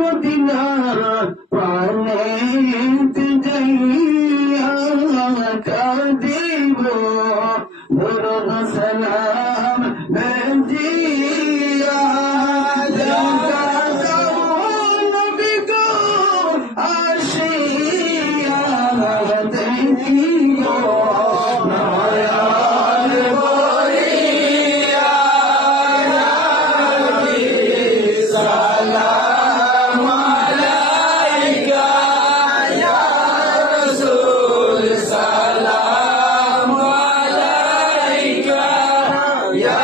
মদিনার প্রাণে যাইয়া কাঁদিব দরুদ সালাম ভেজিয়া নবী গো আসিয়া দেখিব নয়ন ভরিয়া নবী সালাম আলাইকা ইয়া রাসূল সালাম আলাইকা ইয়া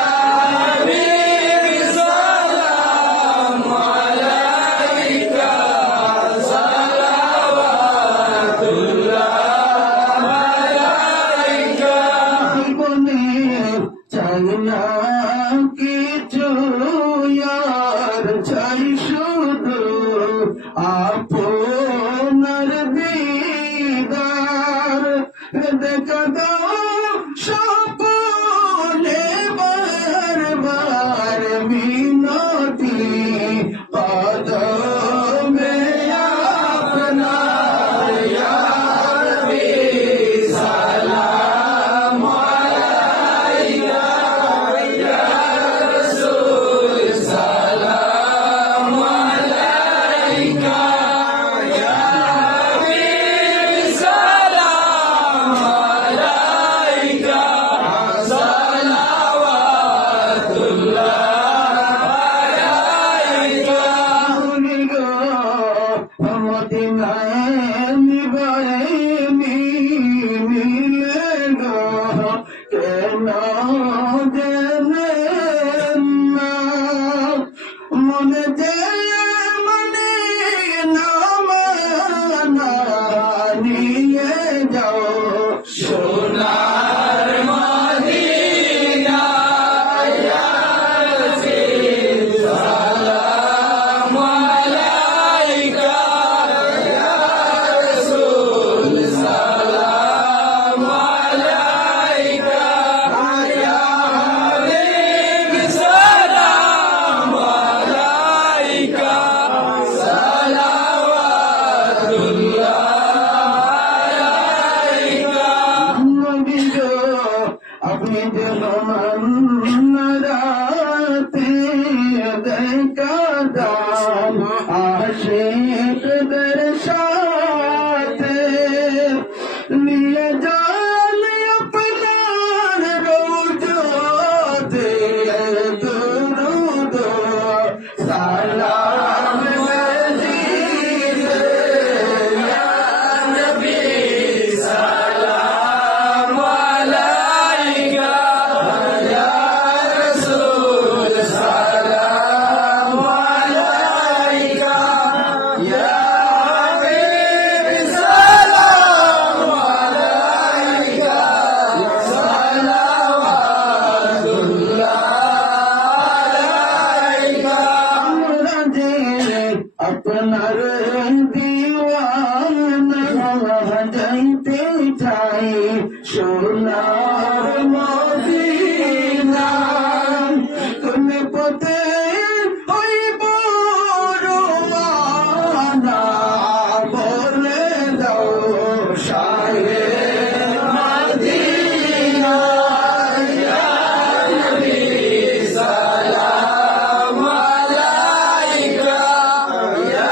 হাবিব সালাম আলাইকা সালাওয়াতুল্লাহ আলাইকা জীবনে চাই না কিছু আর চাই শুধু আপনার দিদার দেখা দাও সকলে বারবার মিনতি কদমে আপনার ইয়া নবী সালাম আলাইকা ইয়া রাসূল সালাম আলাইকা ইয়া হাবিব সালাম আলাইকা সালাওয়াতুল্লাহ আলাইকা মদিনায় নিবারে মিলে গো কেন দেবেন না মনে যে মানে না মানা নিয়ে যাও সোনার মদিনা ইয়া রাসূল সালাম আলাইকা ইয়া রাসূল সালাম আলাইকা ইয়া হাবিব সালাম আলাইকা সালাওয়াতুল্লাহ আলাইকা নবী গো আপনি যখন রাতে দেখা দাম আশিকদের সাথে নিয়ে যান আপনার রওজাতে দুরূদ সালাম ভেজিয়ে ইয়া নবী সালাম আলাইকা ইয়া রাসূল সালাম আলাইকা ইয়া হাবিব সালাম আলাইকা সালাওয়াতুল্লাহ আলাইকা আমরা যে আপনার দিওয়ানা যাইতে চাই সোনার মদিনা কোন পথে হইব রওয়ানা বলে দাও শাহে মদিনা ইয়া নবী সালাম আলাইকা ইয়া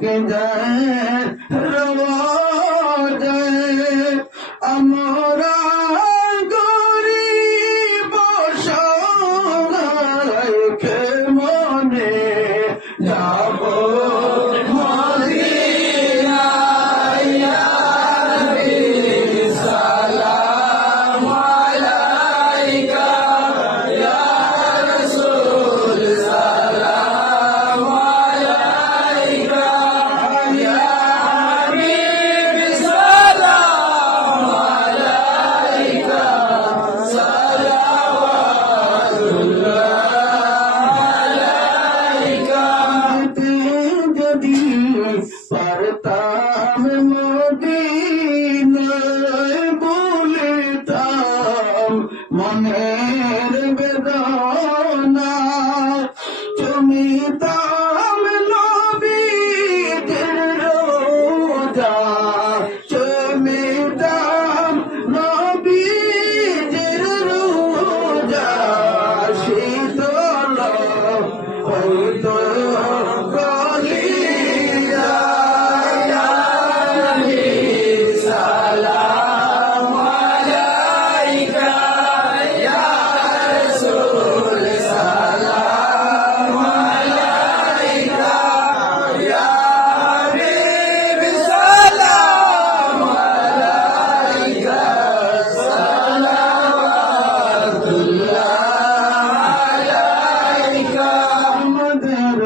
কে যায় রওয়া যায় আমরা গরিব সহায় কে মনে যাব মদিনায় ইয়া নবী সালাম আলাইকা ইয়া রাসূল সালাম আলাইকা ইয়া হাবিব সালাম আলাইকা সালাওয়াতুল্লাহ আলাইকা যদি পারতাম মদিনায় বলিতাম মনের বেদনা চুমিতাম নবীর রোজা চুমিতাম নবীর রোজা শীতল হইতো গলিয়া ইয়া নবী সালাম আলাইকা ইয়া রাসূল সালাম আলাইকা ইয়া হাবিব সালাম আলাইকা সালাওয়াতুল্লাহ আলাইকা আমাদের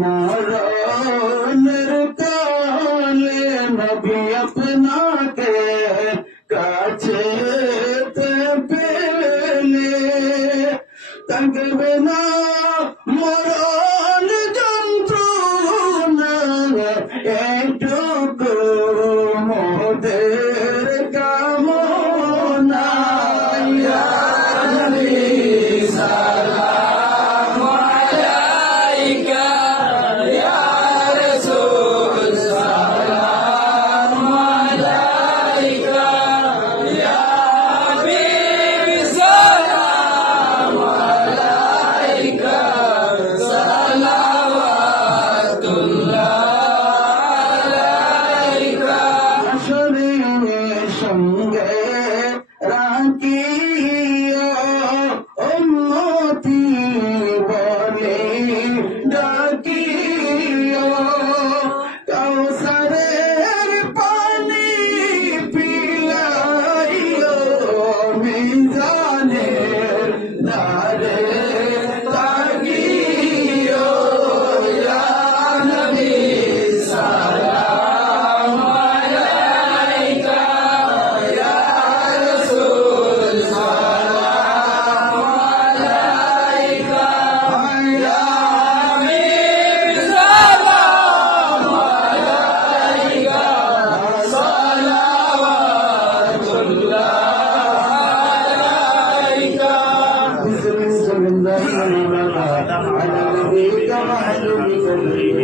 মরণের কালে নবী আপনাকে কাছে পেলে থাকবে না মরণ যন্ত্রণা একটুকু মোদের কামনা ইয়া নবী সালাম আলাইকা ইয়া রাসূল সালাম আলাইকা ইয়া হাবিব সালাম আলাইকা সালাওয়াতুল্লাহ আলাইকা হাসরের সঙ্গে রাখিয়া উম্মতি বলে ডাকিয়া কাউসারের পানি পিলাইও মিজানের ধারে তাকিও ইয়া নবী সালাম আলাইকা ইয়া রাসূল সালাম আলাইকা ইয়া হাবিব সালাম আলাইকা সালাওয়াতুল্লাহ আলাইকা বিসমিল্লাহির রহমানির রহিম